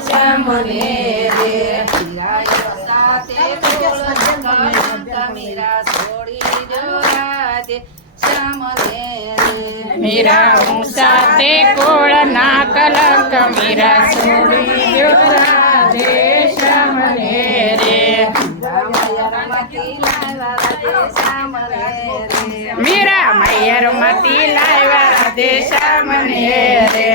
શ્યામને રે મીરા સાથે કલંક મીરા છોડી જો રાધે શ્યામને રે મીરા સાથે કોળ ના કલંક મીરા છોડી જો રાધે શ્યામને રે મીરા મૈયર મતી લાવ્યા રાધે શ્યામને રે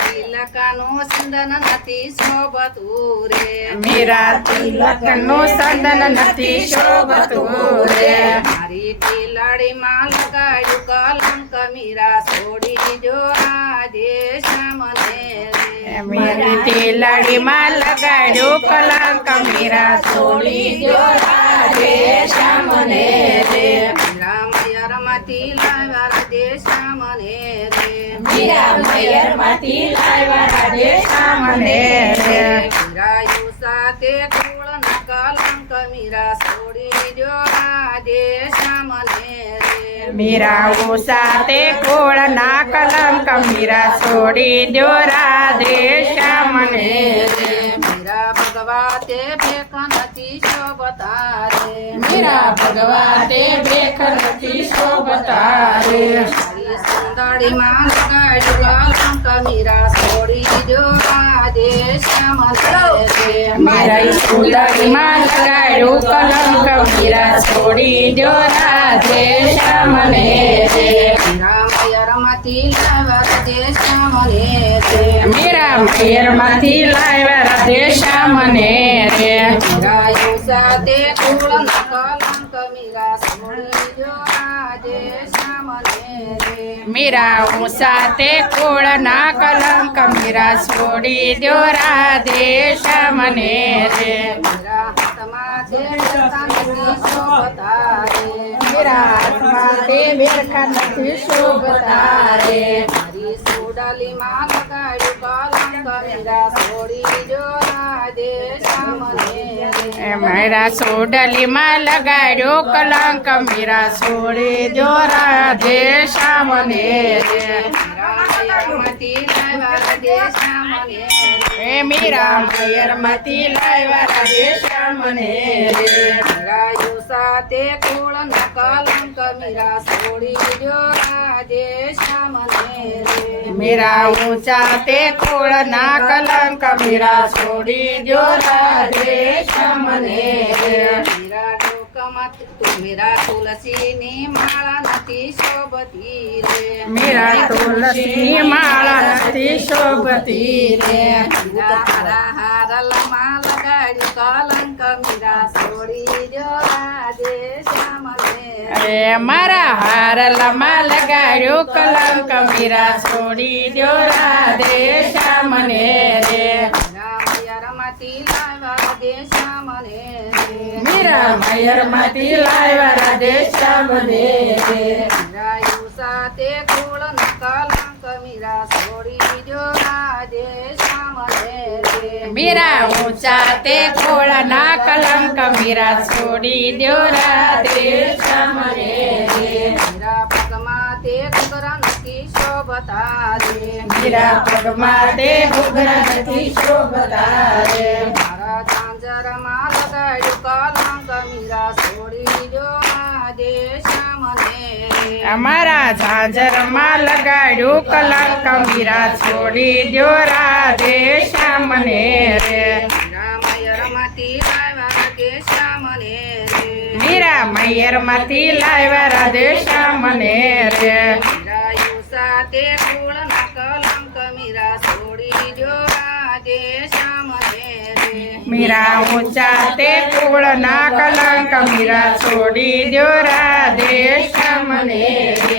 તિલકનું સંદન નથી શોભતું રે મીરા તિલકનું સંદન નથી શોભતું રે મારી તિલડીમાં લગાડ્યું કલંક મીરા છોડી જો રાધે શ્યામને રે મારી તિલડીમાં લગાડ્યું કલંક મીરા છોડી જો રાધે શ્યામને રે મીરા મયર માંથી લાવ્યા રાધે શ્યામને રે મીરા મૈયર માંથી લાવ્યા રાધે શ્યામને રે મીરાયુ સાથે કુળ ના કલંક મીરા છોડી જો રાધે શ્યામને રે મીરા સાથે કોળ ના કલંક મીરા છોડી દો રાધે શ્યામને રે મીરા ભગવાતે ભેખ નથી શોભતા રે મીરા ભગવાતે ભેખ નથી શોભતા રે મારી સુંદરીમાં લગાડ્યું કલંક મીરા છોડી જો રાધે શ્યામને રે મારી સુંદરીમાં લગાડ્યું કલંક મીરા છોડી દો રાધે શ્યામને રે મીરા મયર માંથી લાવ્યા રાધે શ્યામને રે મીરા મૈયર માંથી લાવ્યા રાધે શ્યામને રે મીરાયુ સાથે કુળ ના કલંક મીરા છોડી જો રાધે શ્યામને રે મીરા સાથે કોળ ના કલંક મીરા છોડી દો રાધે શ્યામને રે મીરા હાથમાં છે બેઠા નથી શોભતા રે મીરા હાથમાં તે બેરખા નથી શોભતા રે મારી સુડાલીમાં લગાડ્યું કલંક મીરા છોડી જો રાધે શ્યામને રે મારા સોડલીમાં લગાડ્યો કલંક મીરા છોડી દો રાધે શ્યામને રે મીરામાંથી લાવ્યા રાધે શ્યામને રે એ મીરા મૈયર માંથી લાવ્યા રાધે શ્યામને રે મીરાયુ સાથે કુળ ના કલંક મીરા છોડી જો રાધે શ્યામને રે મીરા ઊંચા તે કોળ ના કલંક મીરા છોડી દો રાધે શ્યામને રે મીરા ડોકમાં મીરા તુલસીની માળા નથી શોભતી રે મીરા તુલસી માળા નથી શોભતી રે મીરા હારલમાં લગાડ્યું કલંક મીરા છોડી જો રાધે શ્યામને અરે મારા હારલામાં લગાડ્યો કલંક મીરા છોડી દો રાધે શ્યામને રે મીરા મયર માંથી લાવ્યા રાધે શ્યામને રે મીરા મૈયર માંથી લાવ્યા રાધે શ્યામને રે મીરાયુ સાથે કુળ ના કલંક મીરા છોડી જો રાધે શ્યામને રે મીરા ઊંચા તે કોળ ના કલંક મીરા છોડી દો રાધે શ્યામને રે મીરા પગમાં તે ઘૂઘરા નથી શોભતા રે મીરા પગમાં તે ઘૂઘરા નથી શોભતા રે મારા ઝાંઝરમાં લગાડ્યું કલંક મીરા છોડી જો રાધે શ્યામને રે અમારા ઝાંઝરમાં લગાડ્યું કલંક મીરા છોડી દો રાધે શ્યામને રે મીરા મયર માંથી લાવ્યા રાધે શ્યામને રે મીરા મૈયર માંથી લાવ્યા રાધે શ્યામને રે મીરાયુ સાથે કુળ ના કલંક મીરા છોડી જો રાધે શ્યામને રે મીરા ઊંચા તે કુળ ના કલંક મીરા છોડી દો રાધે શ્યામને રે